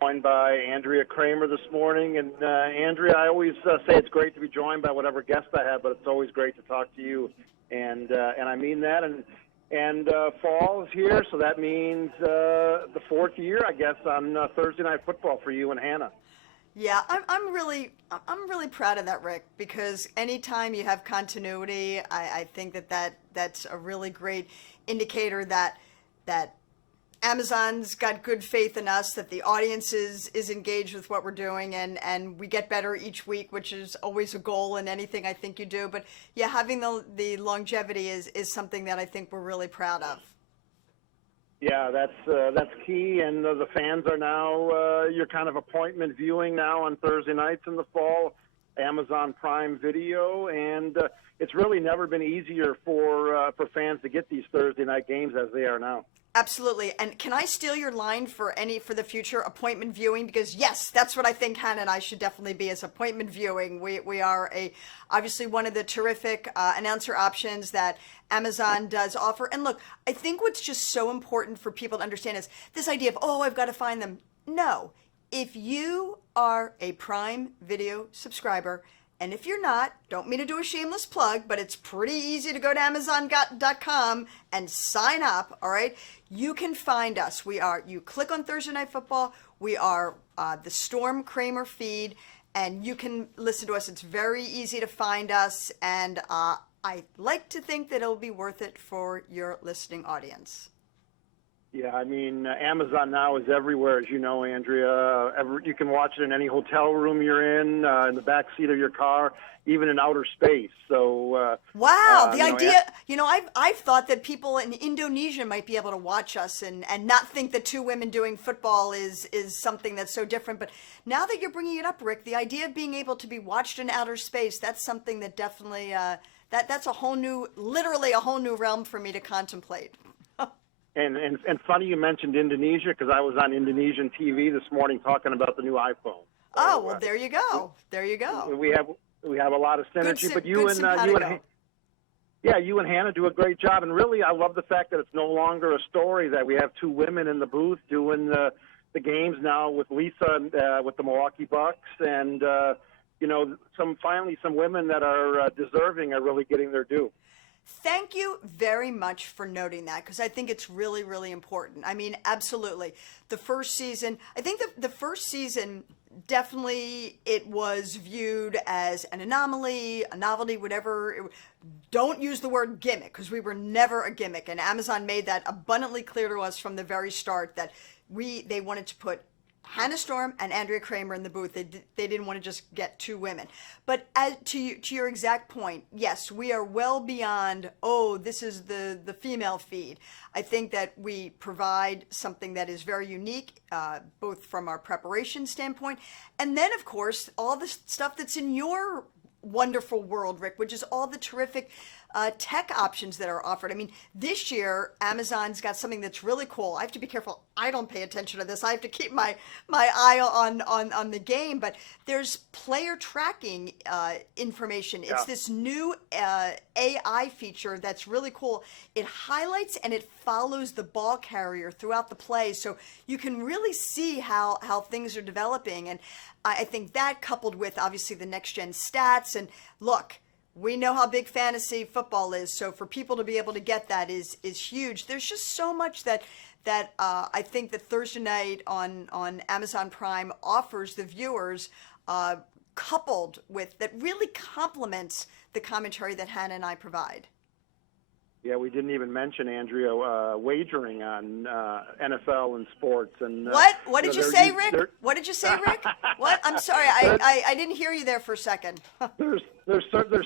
joined by Andrea Kremer this morning. And Andrea, I always say it's great to be joined by whatever guest I have, but it's always great to talk to you. And I mean that. And fall is here, so that means the fourth year, I guess, on Thursday Night Football for you and Hannah. Yeah, I'm really proud of that, Rick, because anytime you have continuity, I think that's a really great indicator that Amazon's got good faith in us, that the audience is engaged with what we're doing, and we get better each week, which is always a goal in anything I think you do. But yeah, having the longevity is something that I think we're really proud of. Yeah, that's key, and the fans are now your kind of appointment viewing now on Thursday nights in the fall, Amazon Prime Video, and it's really never been easier for fans to get these Thursday night games as they are now. Absolutely. And can I steal your line for the future appointment viewing? Because yes, that's what I think Hannah and I should definitely be, as appointment viewing. We are obviously one of the terrific announcer options that Amazon does offer. And look, I think what's just so important for people to understand is this idea of, oh, I've got to find them. No, if you are a Prime Video subscriber, and if you're not, don't mean to do a shameless plug, but it's pretty easy to go to Amazon.com and sign up, all right? You can find us. You click on Thursday Night Football. We are the Storm Kramer feed, and you can listen to us. It's very easy to find us, and I like to think that it'll be worth it for your listening audience. Yeah, I mean, Amazon now is everywhere, as you know, Andrea. You can watch it in any hotel room you're in the back seat of your car, even in outer space. So wow, the idea, I've thought that people in Indonesia might be able to watch us and not think that two women doing football is something that's so different. But now that you're bringing it up, Rick, the idea of being able to be watched in outer space, that's something that definitely, that's literally a whole new realm for me to contemplate. And funny you mentioned Indonesia, because I was on Indonesian TV this morning talking about the new iPhone. Oh, well, there you go. There you go. We have a lot of synergy, but you and Hannah do a great job, and really I love the fact that it's no longer a story that we have two women in the booth doing the games now with Lisa with the Milwaukee Bucks, and some women that are deserving are really getting their due. Thank you very much for noting that, because I think it's really, really important. I mean, absolutely. The first season, I think the first season, definitely it was viewed as an anomaly, a novelty, whatever. Don't use the word gimmick, because we were never a gimmick. And Amazon made that abundantly clear to us from the very start that they wanted to put Hannah Storm and Andrea Kremer in the booth. They didn't want to just get two women. But to your exact point, yes, we are well beyond, this is the female feed. I think that we provide something that is very unique, both from our preparation standpoint, and then, of course, all the stuff that's in your wonderful world, Rick, which is all the terrific tech options that are offered. I mean, this year, Amazon's got something that's really cool. I have to be careful. I don't pay attention to this. I have to keep my eye on the game. But there's player tracking information. It's this new AI feature that's really cool. It highlights and it follows the ball carrier throughout the play. So you can really see how things are developing. And I think that, coupled with, obviously, the next-gen stats. And look, we know how big fantasy football is, so for people to be able to get that is huge. There's just so much that I think that Thursday night on Amazon Prime offers the viewers, coupled with, that really complements the commentary that Hannah and I provide. Yeah, we didn't even mention, Andrea, wagering on NFL and sports. And what did you say, Rick? What did you say, Rick? What? I'm sorry, I didn't hear you there for a second. There's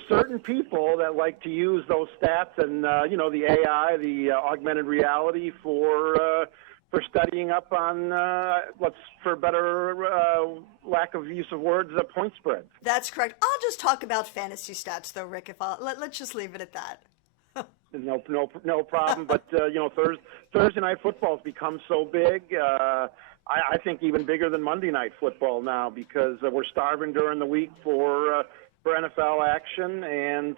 certain people that like to use those stats and the AI, the augmented reality for studying up on for better lack of use of words, point spreads. That's correct. I'll just talk about fantasy stats, though, Rick. Let's just leave it at that. No problem. But Thursday night football has become so big. I think even bigger than Monday night football now, because we're starving during the week for NFL action, and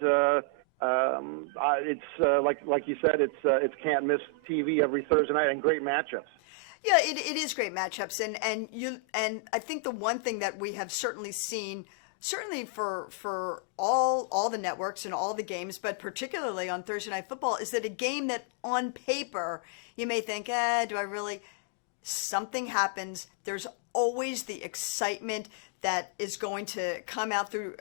it's like you said, it's can't miss TV every Thursday night, and great matchups. Yeah, it is great matchups, and I think the one thing that we have certainly seen, certainly for all the networks and all the games, but particularly on Thursday Night Football, is that a game that on paper you may think, do I really? Something happens. There's always the excitement that is going to come out through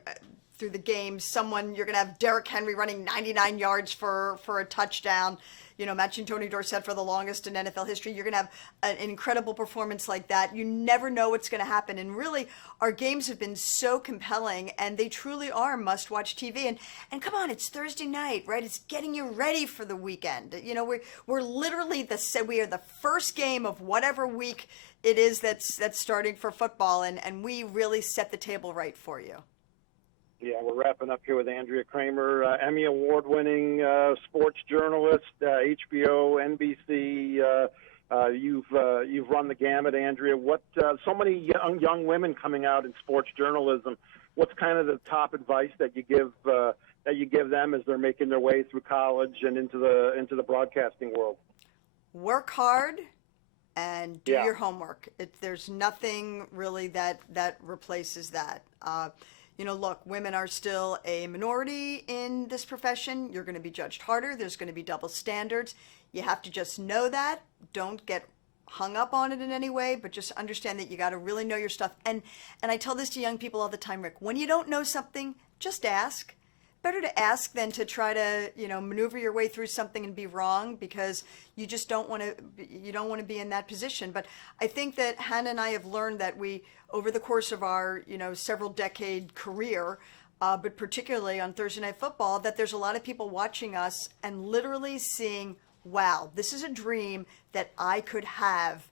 the game. You're going to have Derrick Henry running 99 yards for a touchdown, matching Tony Dorsett for the longest in NFL history. You're going to have an incredible performance like that. You never know what's going to happen. And really, our games have been so compelling, and they truly are must-watch TV. And come on, it's Thursday night, right? It's getting you ready for the weekend. We're literally we are the first game of whatever week it is that's starting for football, and we really set the table right for you. Yeah, we're wrapping up here with Andrea Kremer, Emmy Award-winning sports journalist, HBO, NBC. You've run the gamut, Andrea. So many young women coming out in sports journalism. What's kind of the top advice that you give them as they're making their way through college and into the broadcasting world? Work hard and do your homework. There's nothing really that replaces that. Look, women are still a minority in this profession. You're going to be judged harder. There's going to be double standards. You have to just know that. Don't get hung up on it in any way, but just understand that you got to really know your stuff. And I tell this to young people all the time, Rick, when you don't know something, just ask. Better to ask than to try to, maneuver your way through something and be wrong, because you just don't want to be in that position. But I think that Hannah and I have learned that over the course of our, several decade career, but particularly on Thursday Night Football, that there's a lot of people watching us and literally seeing, wow, this is a dream that I could have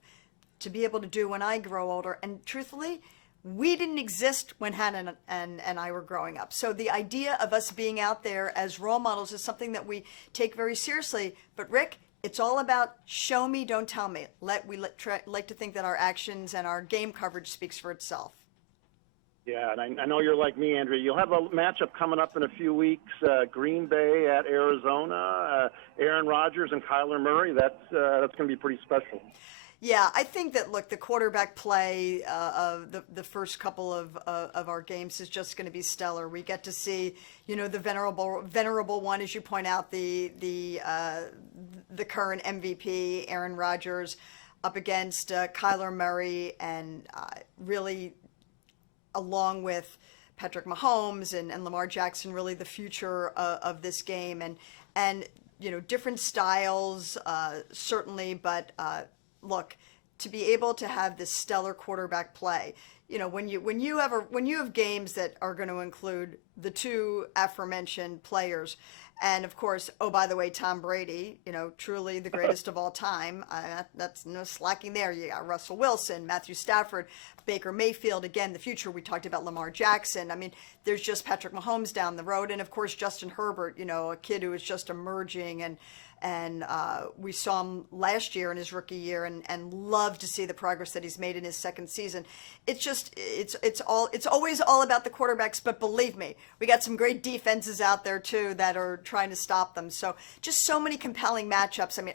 to be able to do when I grow older. And truthfully, we didn't exist when Hannah and I were growing up. So the idea of us being out there as role models is something that we take very seriously. But Rick, it's all about show me, don't tell me. We like to think that our actions and our game coverage speaks for itself. Yeah, and I know you're like me, Andrea. You'll have a matchup coming up in a few weeks, Green Bay at Arizona, Aaron Rodgers and Kyler Murray. That's going to be pretty special. Yeah, I think that, look, the quarterback play of the first couple of our games is just going to be stellar. We get to see, the venerable one, as you point out, the current MVP, Aaron Rodgers, up against Kyler Murray, and really, along with Patrick Mahomes and Lamar Jackson, really the future of this game. And different styles, certainly, but look, to be able to have this stellar quarterback play, when you have games that are going to include the two aforementioned players, and of course, oh, by the way, Tom Brady, truly the greatest of all time. That's no slacking there. You got Russell Wilson, Matthew Stafford, Baker Mayfield. Again, the future. We talked about Lamar Jackson. I mean, there's just Patrick Mahomes down the road, and of course Justin Herbert. A kid who is just emerging, and we saw him last year in his rookie year, and love to see the progress that he's made in his second season. It's always all about the quarterbacks, but believe me, we got some great defenses out there too that are trying to stop them. So just so many compelling matchups. I mean,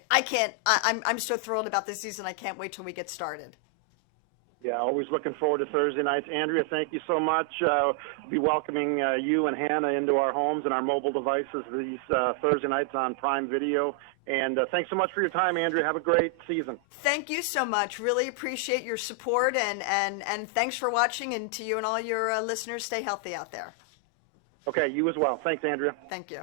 I'm so thrilled about this season. I can't wait till we get started. Yeah, always looking forward to Thursday nights. Andrea, thank you so much. We'll be welcoming you and Hannah into our homes and our mobile devices these Thursday nights on Prime Video. And thanks so much for your time, Andrea. Have a great season. Thank you so much. Really appreciate your support, and thanks for watching. And to you and all your listeners, stay healthy out there. Okay, you as well. Thanks, Andrea. Thank you.